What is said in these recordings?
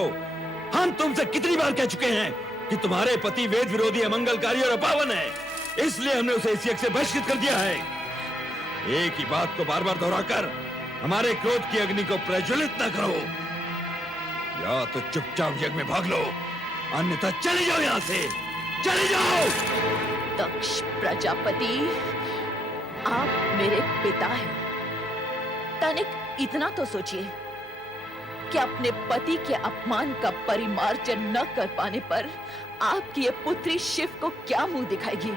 हम तुमसे कितनी बार कह चुके हैं कि तुम्हारे पति वेद विरोधी, अमंगलकारी और अपावन है, इसलिए हमने उसे इस यज्ञ से बहिष्कृत कर दिया है। एक ही बात को बार बार दोहराकर हमारे क्रोध की अग्नि को प्रज्वलित न करो, या तो चुपचाप यज्ञ में भाग लो, अन्यथा चले जाओ यहां से, चले जाओ। दक्ष प्रजापति, आप मेरे पिता हैं। तनिक इतना तो सोचिए कि अपने पति के अपमान का परिमार्जन न कर पाने पर आपकी ये पुत्री शिव को क्या मुंह दिखाएगी?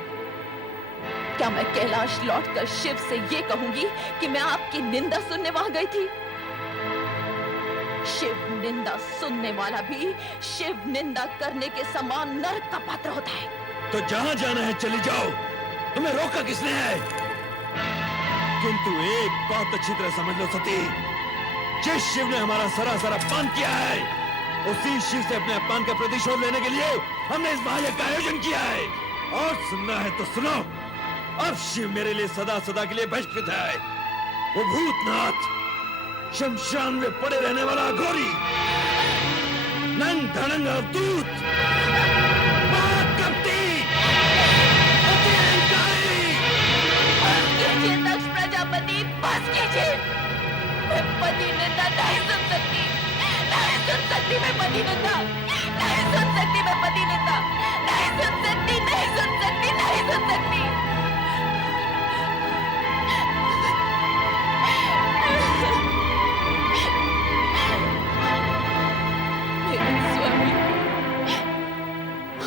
क्या मैं कैलाश लौटकर शिव से ये कहूंगी कि मैं आपकी निंदा सुनने वहां गई थी? शिव निंदा सुनने वाला भी शिव निंदा करने के समान नरक का पात्र होता है। तो जहां जाना है चली जाओ, तुम्हें रोका किसने है? किंतु एक बात अच्छी तरह समझ लो सती, जिस शिव ने हमारा सरासर अपमान किया है, उसी शिव से अपने अपमान का प्रतिशोध लेने के लिए हमने इस महायज्ञ का आयोजन किया है। और सुनना है तो सुनो, अब शिव मेरे लिए सदा सदा के लिए बहिष्कृत है। वो भूतनाथ, शमशान में पड़े रहने वाला अघोरी, नंग धड़ंग अवधूत, महाकपटी, अति अहंकारी। बस कीजिए दक्ष प्रजापति, बस कीजिए। मैं पति निंदा नहीं सुन सकती, नहीं सुन सकती मैं पति निंदा, नहीं सुन सकती मैं पति निंदा, नहीं सुन सकती, नहीं सुन सकती, नहीं सुन सकती। मेरे स्वामी,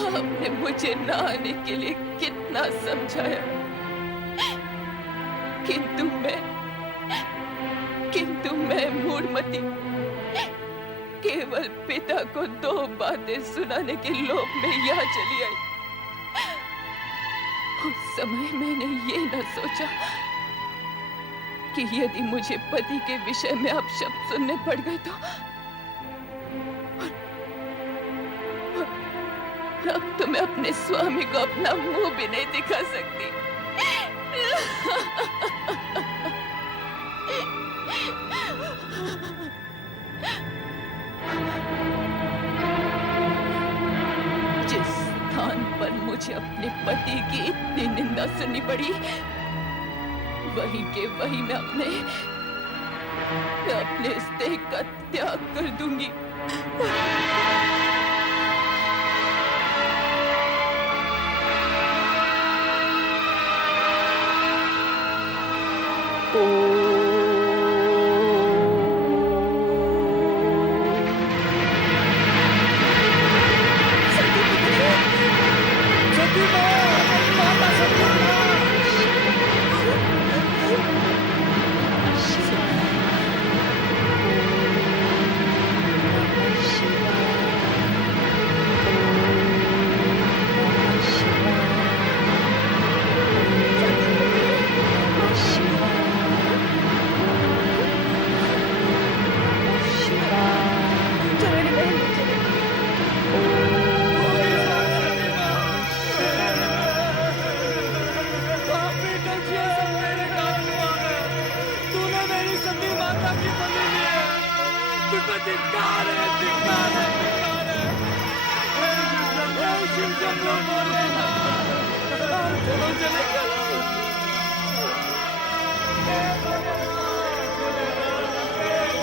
आपने मुझे न आने के लिए कितना समझाया, किंतु मैं मूढ़मती केवल पिता को दो बातें सुनाने के लोभ में यहाँ चली आई। उस समय मैंने ये न सोचा कि यदि मुझे पति के विषय में अपशब्द सुनने पड़ गए तो अब तो मैं अपने स्वामी को अपना मुंह भी नहीं दिखा सकती। जिस स्थान पर मुझे अपने पति की इतनी निंदा सुननी पड़ी, वहीं के वहीं मैं अपने इस देह का त्याग कर दूंगी।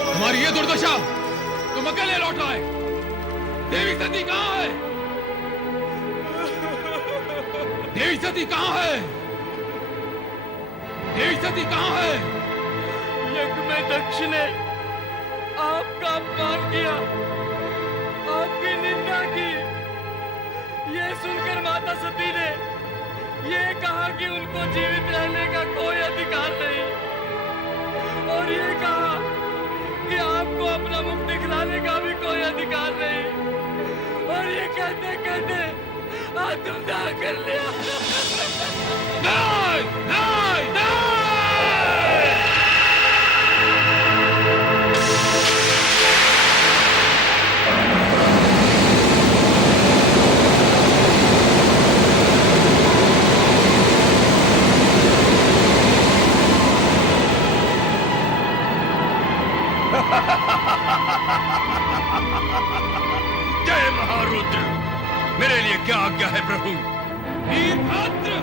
तुम्हारी ये दुर्दशा, तुम अकेले लौट आए। देवी सती कहाँ है? देवी सती कहाँ है? देवी सती कहाँ है? यज्ञ में दक्ष ने आपका अपमान किया, आपकी निंदा की। ये सुनकर माता सती ने ये कहा कि उनको जीवित रहने का कोई अधिकार नहीं, और ये कहा कि आपको अपना मुख दिखलाने का भी कोई अधिकार नहीं। और ये कहते कहते आत्मदाह कर लिया। नहीं, नहीं, नहीं! Ha ha ha ha ha ha ha ha ha! Maharudra, मेरे लिए क्या आज्ञा है प्रभु? वीरभद्र,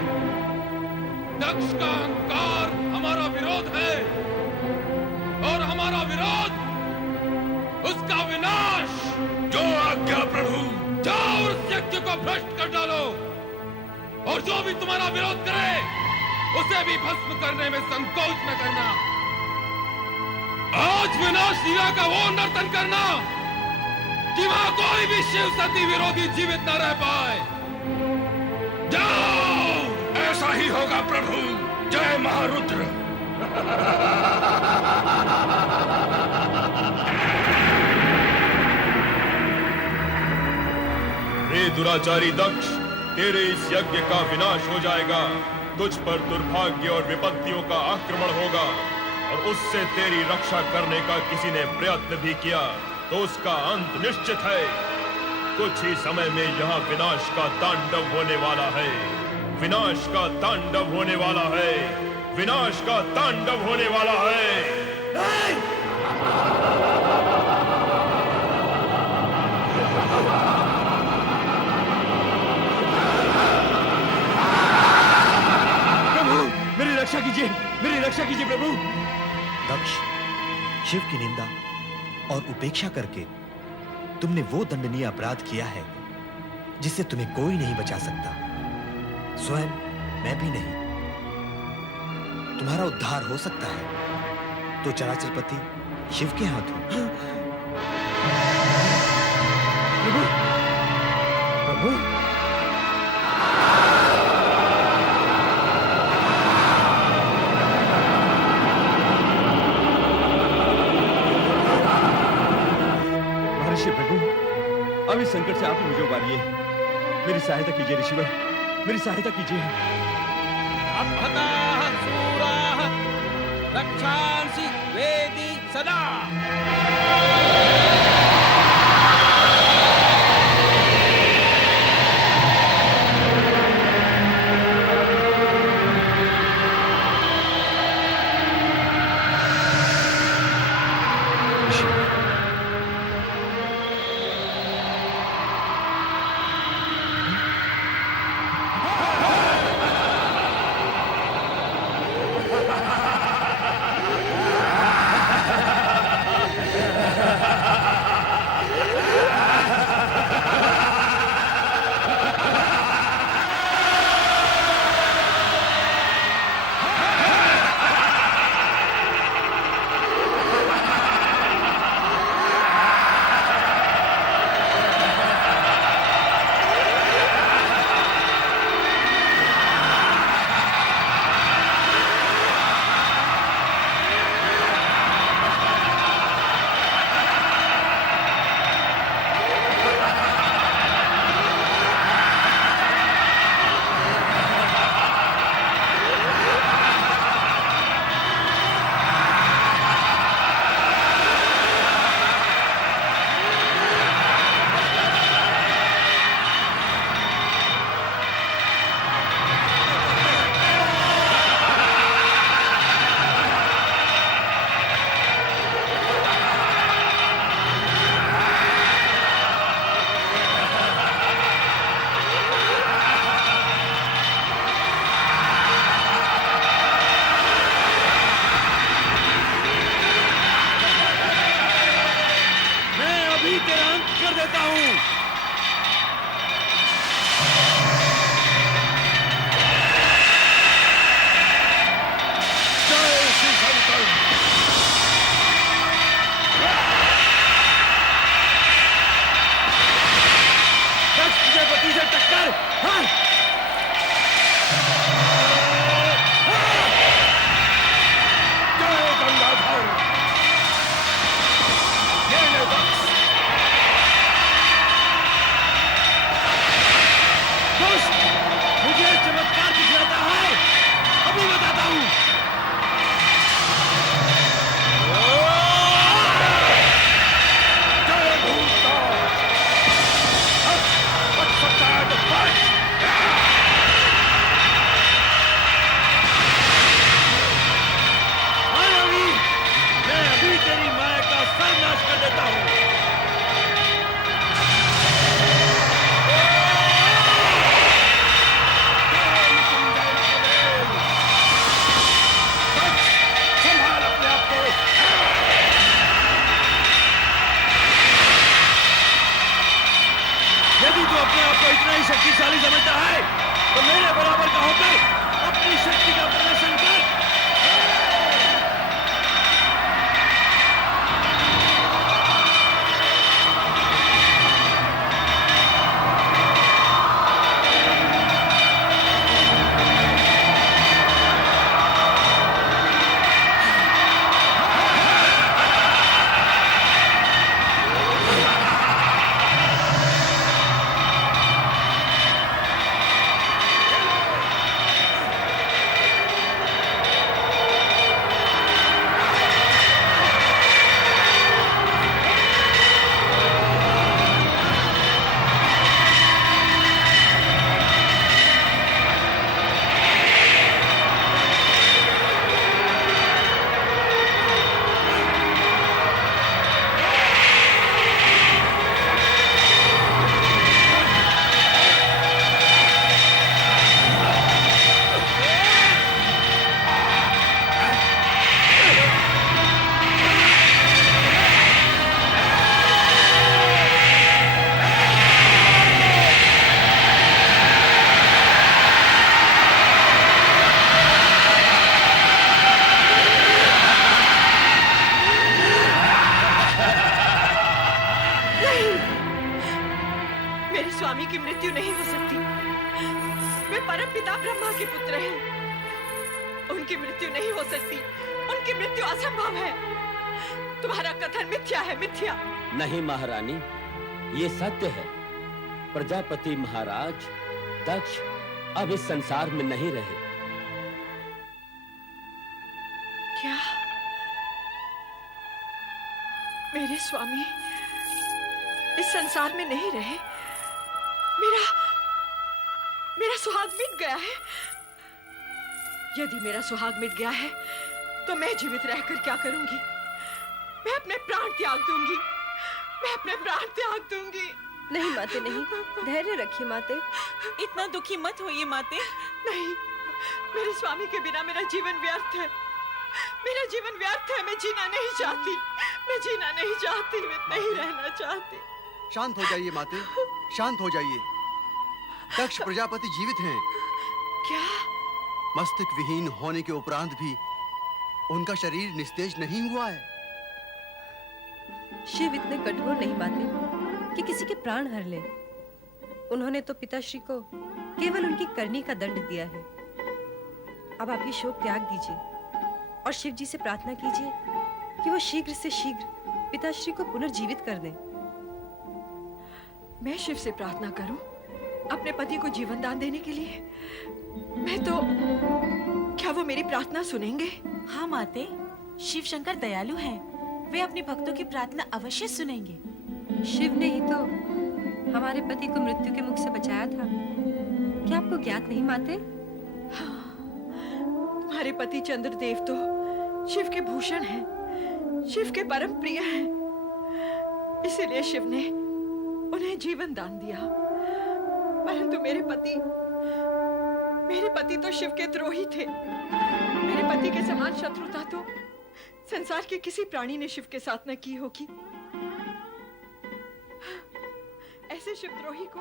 दक्ष का अहंकार हमारा विरोध है और हमारा विरोध उसका विनाश। जो आज्ञा प्रभु। जाओ उस यज्ञ को भ्रष्ट कर डालो और जो भी तुम्हारा विरोध करे उसे भी भस्म करने में संकोच न करना। आज विनाश लीला का वो नर्तन करना कि वहां कोई भी शिव सती विरोधी जीवित न रह पाए। जाओ। ऐसा ही होगा प्रभु। जय महारुद्र। हे दुराचारी दक्ष, तेरे इस यज्ञ का विनाश हो जाएगा। तुझ पर दुर्भाग्य और विपत्तियों का आक्रमण होगा और उससे तेरी रक्षा करने का किसी ने प्रयत्न भी किया तो उसका अंत निश्चित है। कुछ ही समय में यहाँ विनाश का तांडव होने वाला है। विनाश का तांडव होने वाला है। विनाश का तांडव होने वाला है। मेरी रक्षा कीजिए, मेरी रक्षा कीजिए प्रभु। दक्ष, शिव की निंदा और उपेक्षा करके तुमने वो दंडनीय अपराध किया है जिससे तुम्हें कोई नहीं बचा सकता, स्वयं मैं भी नहीं। तुम्हारा उद्धार हो सकता है तो चराचरपति शिव के हाथ हो। प्रभु, प्रभु, प्रभु, अब इस संकट से आप मुझे उबारिए। मेरी सहायता कीजिए ऋषिवर, मेरी सहायता कीजिए। अपहताः शूराः रक्षांसि वेदी सदा। Yeah! तू अपने आप को इतना ही शक्तिशाली समझता है तो मेरे बराबर का होकर अपनी शक्ति का प्रदर्शन कर। मेरे स्वामी की मृत्यु नहीं हो सकती। वे परमपिता ब्रह्मा के पुत्र हैं। उनकी मृत्यु नहीं हो सकती। उनकी मृत्यु असंभव है। तुम्हारा कथन मिथ्या है, मिथ्या। नहीं महारानी, ये सत्य है। प्रजापति महाराज दक्ष अब इस संसार में नहीं रहे। क्या मेरे स्वामी इस संसार में नहीं रहे? मेरा सुहाग मिट गया है। यदि मेरा सुहाग मिट गया है तो मैं जीवित रहकर क्या करूंगी? मैं अपने प्राण त्याग दूंगी। मैं अपने प्राण त्याग दूंगी। नहीं माते, नहीं, धैर्य रखिए माते। इतना दुखी मत होइए माते। नहीं, मेरे स्वामी के बिना मेरा जीवन व्यर्थ है। मेरा जीवन व्यर्थ है। मैं जीना नहीं चाहती। मैं जीना नहीं चाहती। मैं नहीं रहना चाहती। शांत हो जाइए माते, शांत हो जाइए। दक्ष प्रजापति जीवित हैं। क्या? मस्तक विहीन होने के उपरांत भी उनका शरीर निस्तेज नहीं हुआ है। शिव इतने कठोर नहीं माते कि किसी के प्राण हर ले। उन्होंने तो पिताश्री को केवल उनकी करनी का दंड दिया है। अब आप ये शोक त्याग दीजिए और शिव जी से प्रार्थना कीजिए कि वो शीघ्र से शीघ्र पिताश्री को पुनर्जीवित कर दें। मैं शिव से प्रार्थना करूं अपने पति को जीवन दान देने के लिए? मैं तो, क्या वो मेरी प्रार्थना सुनेंगे? हाँ माते, शिव शंकर दयालु हैं। वे अपने भक्तों की प्रार्थना अवश्य सुनेंगे। शिव ने ही तो हमारे पति को मृत्यु के मुख से बचाया था। क्या आपको ज्ञात नहीं माते? हाँ, तुम्हारे पति चंद्रदेव तो शिव के भूषण हैं, शिव के परम प्रिय हैं। इसीलिए शिव ने उन्हें जीवन दान दिया। परंतु मेरे पति तो शिव के द्रोही थे। मेरे पति के समान शत्रुता तो संसार के किसी प्राणी ने शिव के साथ न की होगी। ऐसे शिवद्रोही को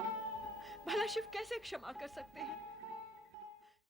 भला शिव कैसे क्षमा कर सकते हैं?